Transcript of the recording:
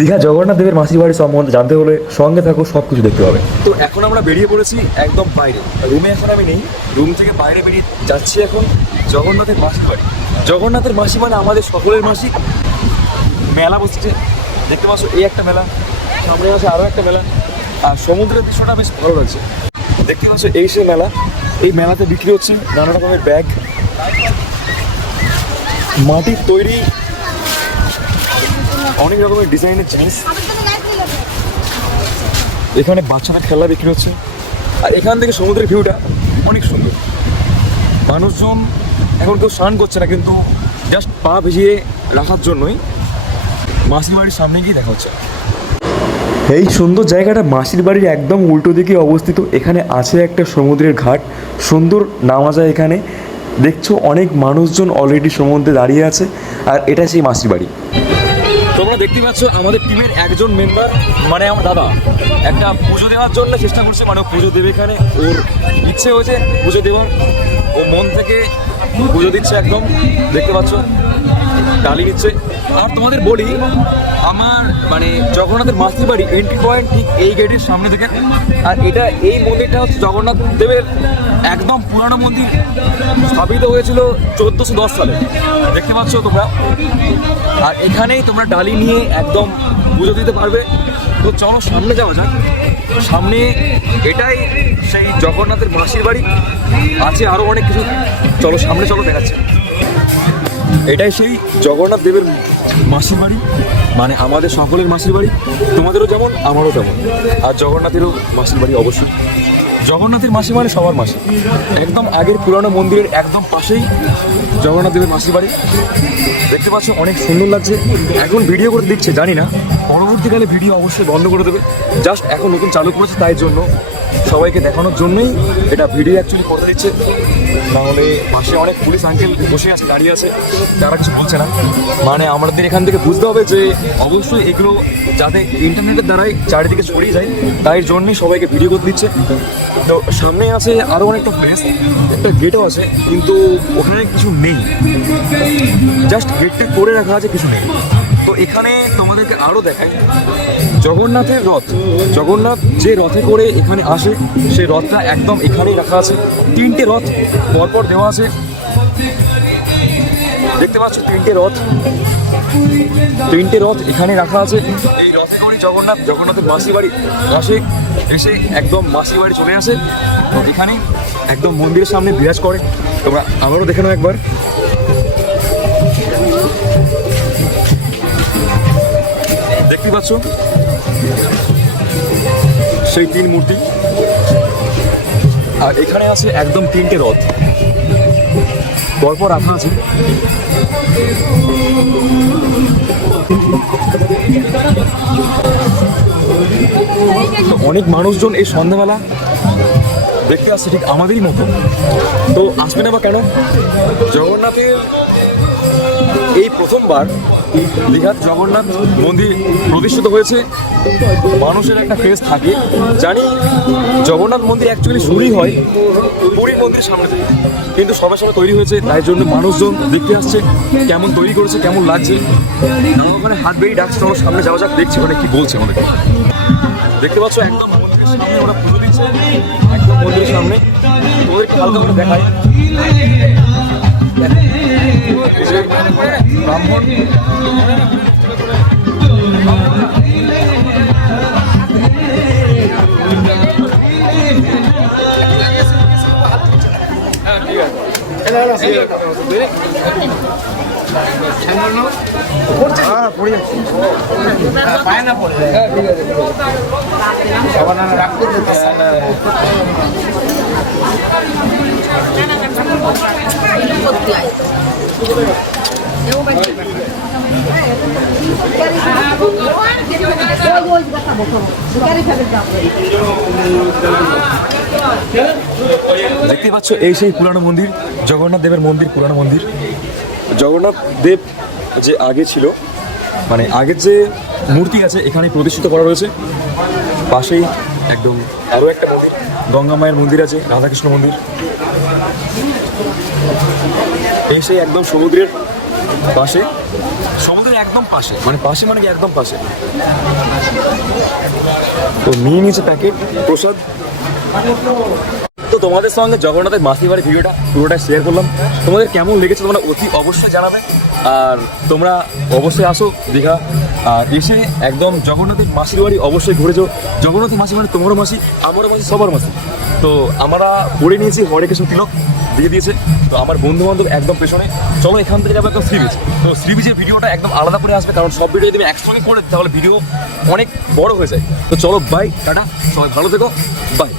দীঘা জগন্নাথ দেবের মাসির বাড়ি সম্বন্ধে জানতে হলে সঙ্গে থাকো, সব কিছু দেখতে পাবে। তো এখন আমরা বেরিয়ে পড়েছি একদম বাইরে, রুমে এখন আমি নেই, রুম থেকে বাইরে বেরিয়ে যাচ্ছি এখন জগন্নাথের মাসির বাড়ি। জগন্নাথের মাসি মানে আমাদের সকলের মাসি। মেলা বসছে, দেখতে পাচ্ছ, এই একটা মেলা, সামনে আছে আরও একটা মেলা, আর সমুদ্রের দৃশ্যটা বেশ ভালো লাগছে। দেখতে পাচ্ছ এই সে মেলা, এই মেলাতে বিক্রি হচ্ছে নানা রকমের ব্যাগ, মাটির তৈরি অনেক রকমের ডিজাইনের জিনিস। এখানে বাচ্চাদের খেলনা বিক্রি হচ্ছে, আর এখান থেকে সমুদ্রের ভিউটা অনেক সুন্দর। মানুষজন এখন কেউ স্নান করছে না, কিন্তু জাস্ট পা ভিজিয়ে রাখার জন্যই মাসির বাড়ির সামনে গিয়ে দেখা হচ্ছে। এই সুন্দর জায়গাটা মাসির বাড়ির একদম উল্টো দিকে অবস্থিত। এখানে আছে একটা সমুদ্রের ঘাট, সুন্দর নামা যায় এখানে। দেখছো অনেক মানুষজন অলরেডি সমুদ্রে দাঁড়িয়ে আছে, আর এটা সেই মাসির বাড়ি। তোমরা দেখতে পাচ্ছ আমাদের টিমের একজন মেম্বার, মানে আমার দাদা, একটা পুজো দেওয়ার জন্য চেষ্টা করছে, মানে পুজো দেবে এখানে, ওর ইচ্ছে হয়েছে পুজো দেওয়ার, ও মন থেকে পুজো দিচ্ছে একদম। দেখতে পাচ্ছ ডালি দিচ্ছে। আর তোমাদের বলি, আমার মানে জগন্নাথের মাসির বাড়ি এন্ট্রি পয়েন্ট ঠিক এই গেটের সামনে থেকে। আর এটা, এই মন্দিরটা হচ্ছে জগন্নাথ দেবের একদম পুরানো মন্দির, স্থাপিত হয়েছিল 1410 সালে। দেখতে পাচ্ছ তোমরা, আর এখানেই তোমরা ডালি নিয়ে একদম পুজো দিতে পারবে। তো চলো সামনে যাওয়া যাক। সামনে এটাই সেই জগন্নাথের মাসির বাড়ি, আছে আরও অনেক কিছু। চলো সামনে, চলো দেখাচ্ছি। এটাই সেই জগন্নাথ দেবের মাসির বাড়ি, মানে আমাদের সকলের মাসির বাড়ি, তোমাদেরও যেমন আমারও তেমন। আর জগন্নাথেরও মাসির বাড়ি অবশ্যই। জগন্নাথের মাসি মানে সবার মাসি। একদম আগের পুরানো মন্দিরের একদম পাশেই জগন্নাথ দেবের মাসির বাড়ি। দেখতে পাচ্ছ অনেক সুন্দর লাগছে। এখন ভিডিও করে দিচ্ছে, জানি না পরবর্তীকালে ভিডিও অবশ্যই বন্ধ করে দেবে। জাস্ট এখন নতুন চালু করেছে, তাই জন্য সবাইকে দেখানোর জন্যই এটা ভিডিও অ্যাকচুয়ালি করে দিচ্ছে। নাহলে পাশে অনেক পুলিশ আঙ্কেল বসে আছে, দাঁড়িয়ে আছে, তারা কিছু বলছে না। মানে আমাদের এখান থেকে বুঝতে হবে যে অবশ্যই এগুলো যাতে ইন্টারনেটের দ্বারাই চারিদিকে ছড়িয়ে যায়, তাই জন্যই সবাইকে ভিডিও করে দিচ্ছে। তো সামনে আছে আরও অনেকটা প্লেস, একটা গেটও আছে, কিন্তু ওখানে কিছু নেই, জাস্ট গেটটা করে রাখা আছে, কিছু নেই। তো এখানে তোমাদেরকে আরও দেখাই জগন্নাথের রথ। জগন্নাথ যে রথে করে এখানে আসে, সেই রথটা একদম এখানেই রাখা আছে। 3টে রথ পরপর দেওয়া আছে, দেখতে পাচ্ছ 3টে রথ, 3টে রথ এখানে রাখা আছে। এই রথে করে জগন্নাথের মাসির বাড়ি আসে, এসে একদম মাসির বাড়ি চলে আসে, এখানে একদম মন্দিরের সামনে বিরাজ করে। তোমরা আবারও দেখে নাও একবার। দেখতে পাচ্ছ সেই 3 মূর্তি, আর এখানে আছে একদম 3টে রথ পরপর রাখা আছে। অনেক মানুষজন এই সন্ধ্যাবেলা দেখতে আসছে, ঠিক আমাদেরই মতো। তো আসবে না বা কেন? জগন্নাথের এই প্রথমবার দীঘার জগন্নাথ মন্দির প্রতিষ্ঠিত হয়েছে, মানুষের একটা ক্রেজ থাকে। জানি জগন্নাথ মন্দির অ্যাকচুয়ালি শুরুই হয় পুরীর মন্দিরের সামনে থেকে, কিন্তু সবার সামনে তৈরি হয়েছে, তাই জন্য মানুষজন দেখতে আসছে কেমন তৈরি করেছে, কেমন লাগছে। আমার ওখানে হাত বেরিয়ে ডাকছে, আমার সামনে যাওয়া যাক, দেখছি ওখানে কি বলছে আমাদেরকে। দেখতে পাচ্ছ একদম মন্দিরের সামনে ওরা পুজো দিচ্ছে, একদম মন্দিরের সামনে। ওদেরকে হালকা করে দেখায় ব্রাহ্মণ। দেখতে পাচ্ছ এই সেই পুরানো মন্দির, জগন্নাথ দেবের মন্দির, পুরানো মন্দির। জগন্নাথ দেব যে আগে ছিল, মানে আগের যে মূর্তি আছে এখানে প্রতিষ্ঠিত করা রয়েছে। পাশেই একদম আরও একটা মন্দির, গঙ্গা মায়ের মন্দির আছে, রাধাকৃষ্ণ মন্দির। এই সেই একদম সমুদ্রের পাশে, সমুদ্রের একদম পাশে, মানে পাশে মানে কি একদম পাশে। তো নিয়ে নিয়েছে প্যাকেট প্রসাদ। তো তোমাদের সঙ্গে জগন্নাথের মাসির বাড়ির ভিডিওটা পুরোটা শেয়ার করলাম। তোমাদের কেমন লেগেছে তোমরা অতি অবশ্যই জানাবে। আর তোমরা অবশ্যই আসো দীঘা, আর এসে একদম জগন্নাথের মাসির বাড়ি অবশ্যই ঘুরে যাও। জগন্নাথের মাসি মানে তোমারও মাসি, আমারও মাসি, সবার মাসি। তো আমরা পড়ে নিয়েছি হরে কৃষ্ণ তিলক দিয়ে দিয়েছে। তো আমার বন্ধু বান্ধব একদম পেছনে। চলো এখান থেকে যাবো একদম সি বিচ। তো সি বিচের ভিডিওটা একদম আলাদা করে আসবে, কারণ সব ভিডিও যদি আমি একসঙ্গে করে দিই তাহলে ভিডিও অনেক বড় হয়ে যায়। তো চলো বাই, টাটা, সবাই ভালো থেকো, বাই।